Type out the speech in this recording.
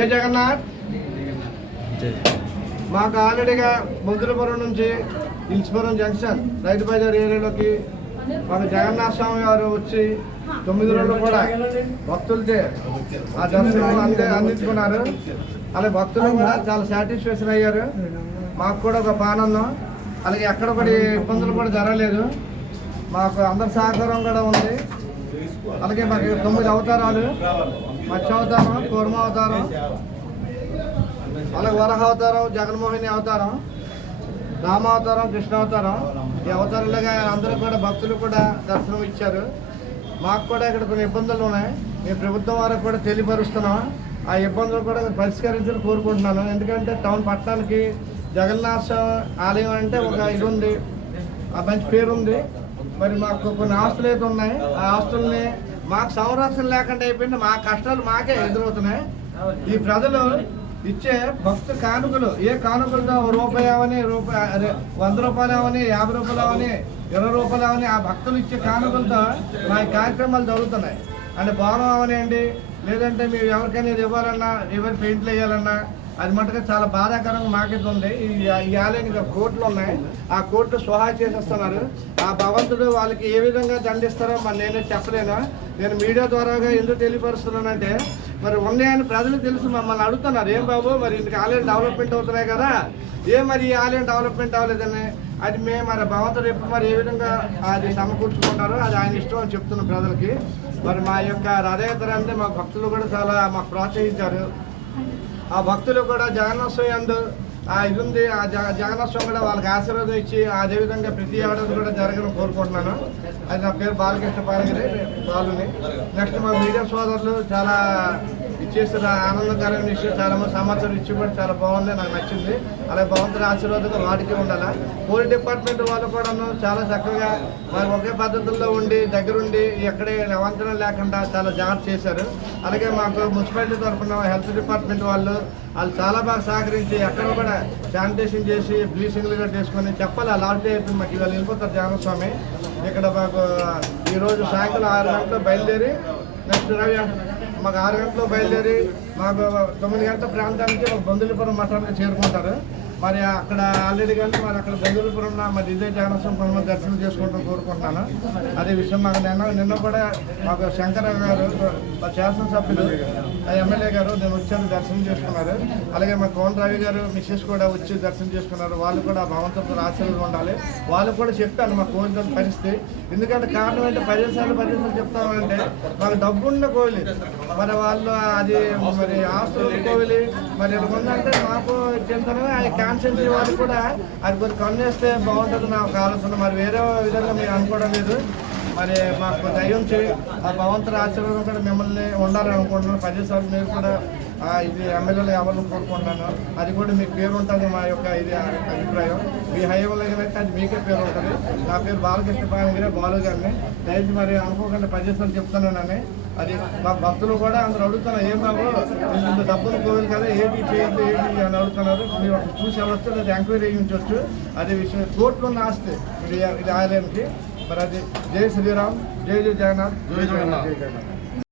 జై జగన్నాథ్. మాకు ఆల్రెడీగా బొందులపురం నుంచి ఇల్స్పురం జంక్షన్ రైతు బజార్ ఏరియాలోకి మాకు జగన్నాథ స్వామి వారు వచ్చి 9 రోజులు కూడా భక్తులతో ఆ దర్శనం అందించుకున్నారు. అలాగే భక్తులు కూడా చాలా సాటిస్ఫాక్షన్ అయ్యారు. మాకు కూడా ఒక ఆనందం. అలాగే ఎక్కడ కూడా ఇబ్బందులు కూడా జరగలేదు. మాకు అందరి సహకారం కూడా ఉంది. అలాగే మాకు 9 అవతారాలు, మత్స్య అవతారం, కూర్మ అవతారం, అలాగే వరహ అవతారం, జగన్మోహిని అవతారం, రామ అవతారం, కృష్ణ అవతారం, ఈ అవతారాలుగా అందరూ కూడా భక్తులు కూడా దర్శనం ఇచ్చారు. మాకు కూడా ఇక్కడ కొన్ని ఇబ్బందులు ఉన్నాయి. మేము ప్రభుత్వం వారికి కూడా తెలియపరుస్తున్నాం. ఆ ఇబ్బందులు కూడా పరిష్కరించాలని కోరుకుంటున్నాను. ఎందుకంటే టౌన్ పట్టణానికి జగన్నాథ ఆలయం అంటే ఒక ఇది ఉంది, ఆ మంచి పేరు ఉంది. మరి మాకు కొన్ని ఆస్తులు అయితే ఉన్నాయి. ఆ ఆస్తుల్ని మాకు సంరక్షణ లేకుండా అయిపోయింది. మా కష్టాలు మాకే ఎదురవుతున్నాయి. ఈ ప్రజలు ఇచ్చే భక్తు కానుకలు, ఏ కానుకలతో రూపాయి అవని, రూపాయి 100 రూపాయలు అవని, 50 రూపాయలు అవని, 20 రూపాయలు అవని, ఆ భక్తులు ఇచ్చే కానుకలతో మా కార్యక్రమాలు జరుగుతున్నాయి. అంటే భవనం అవనివ్వండి, లేదంటే మీరు ఎవరికైనా ఇది ఇవ్వాలన్నా, ఎవరి పెయింట్లు వేయాలన్నా, అది మటుగా చాలా బాధాకరంగా మాకైతే ఉంది. ఈ ఆలయానికి కోర్టులు ఉన్నాయి. ఆ కోర్టు సహాయం చేసేస్తున్నారు. ఆ భగవంతుడు వాళ్ళకి ఏ విధంగా దండిస్తారో మరి నేనే చెప్పలేను. నేను మీడియా ద్వారాగా ఎందుకు తెలియపరుస్తున్నానంటే, మరి ఉన్నాయని ప్రజలు తెలుసు, మమ్మల్ని అడుగుతున్నారు, ఏం బాబు మరి ఇంటికి ఆలయం డెవలప్మెంట్ అవుతున్నాయి కదా, మరి ఈ ఆలయం డెవలప్మెంట్ అవ్వలేదని. అది మేము మరి భగవంతుడు ఎప్పుడు మరి ఏ విధంగా అది సమకూర్చుకుంటారో అది ఆయన ఇష్టం అని చెప్తున్నాం ప్రజలకి. మరి మా యొక్క రథయాత్ర అంటే మా భక్తులు కూడా చాలా మాకు ప్రోత్సహించారు. ఆ భక్తులు కూడా జగన్నాథ స్వామి అందు ఇది ఉంది. ఆ జగన్నాథ స్వామి కూడా వాళ్ళకి ఆశీర్వాదం ఇచ్చి అదేవిధంగా ప్రతి ఏడాది కూడా జరగడం కోరుకుంటున్నాను. అది నా పేరు బాలకృష్ణ పాలగిరి బాలుని. నెక్స్ట్ మా మీడియా సోదరులు చాలా ఇచ్చేసిన ఆనందకరమైన విషయం, చాలా మంది సమాచారం ఇచ్చి కూడా చాలా బాగుంది, నాకు నచ్చింది. అలాగే భగవంతుడి ఆశీర్వాదంగా వాటికి ఉండాలి. పోలీస్ డిపార్ట్మెంట్ వాళ్ళు కూడా చాలా చక్కగా మరి ఒకే పద్ధతుల్లో ఉండి దగ్గరుండి ఎక్కడే అవంతరం లేకుండా చాలా జాగ్రత్త చేశారు. అలాగే మాకు మున్సిపాలిటీ తరఫున హెల్త్ డిపార్ట్మెంట్ వాళ్ళు చాలా బాగా సహకరించి ఎక్కడ కూడా శానిటేషన్ చేసి బ్లీచింగ్లు కూడా చేసుకొని చెప్పాలి. లాస్ట్ డే అయిపోయింది మాకు. ఇవాళ వెళ్ళిపోతారు జగన్నాథస్వామి. ఇక్కడ మాకు ఈరోజు సాయంత్రం 6 గంటలకు బయలుదేరి నెక్స్ట్ మాకు 6 గంటలకు బయలుదేరి మాకు 9 గంటల ప్రాంతానికి ఒక బొందులపురం మఠానికి చేరుకుంటారు. మరి అక్కడ ఆల్రెడీ కానీ మరి అక్కడ బొందులపురంలో మరి ఇదే జగన్నాథస్వామి దర్శనం చేసుకుంటాం కోరుకుంటున్నాను. అదే విషయం మాకు నిన్న కూడా మాకు శంకర గారు శాసనసభ్యులు ఎమ్మెల్యే గారు నేను వచ్చాను దర్శనం చేసుకున్నారు. అలాగే మా కోన రవి గారు మిస్సెస్ కూడా వచ్చి దర్శనం చేసుకున్నారు. వాళ్ళు కూడా భగవంతుడితో ఆశీర్వాదం ఉండాలి. వాళ్ళు కూడా చెప్పాను మా కోరికల పరిస్థితి. ఎందుకంటే కారణం అంటే 10 సార్లు చెప్తామంటే మాకు డబ్బున్న కోవిలి, మరి వాళ్ళు అది మరి ఆస్తులు కోవిలి మరి ఉందంటే మాకు చింతన కాన్సెన్సీ వాళ్ళు కూడా అది కొంచెం కన్నేస్తే బాగుంటుంది నా ఒక ఆలోచన. మరి వేరే విధంగా మేము అనుకోవడం లేదు. మరి మాకు దయ్యం చేయి ఆ భగవంతుడి ఆశీర్వాదం కూడా మిమ్మల్ని ఉండాలని అనుకుంటున్నాను. 10 సార్లు మీరు కూడా ఇది ఎమ్మెల్యేలు ఎవరిని కోరుకుంటున్నాను. అది కూడా మీకు పేరు ఉంటుంది. మా యొక్క ఇది అభిప్రాయం మీ హయాంలో అయితే అది మీకే పేరు ఉంటుంది. నా పేరు బాలకృష్ణ పాలగిరి బాలు గారిని. దయచేసి మరి అనుకోకుండా 10 సార్లు చెప్తున్నానని. అది మా భక్తులు కూడా అందరూ అడుగుతున్నారు, ఏం బాబు ఇంత డబ్బులు కోవిలు కదా ఏంటి చేయండి ఏంటి అని అడుగుతున్నారు. మీరు చూసి వెళ్ళొచ్చు, లేదా ఎంక్వైరీ చేయించవచ్చు. అదే విషయం కోర్టులో ఉన్న ఆస్తి ఇది ఆలయానికి. మరి అది జై శ్రీరామ్, జై జగన్నాథ్, జై జగన్నాథ్, జై జగన్నాథ్.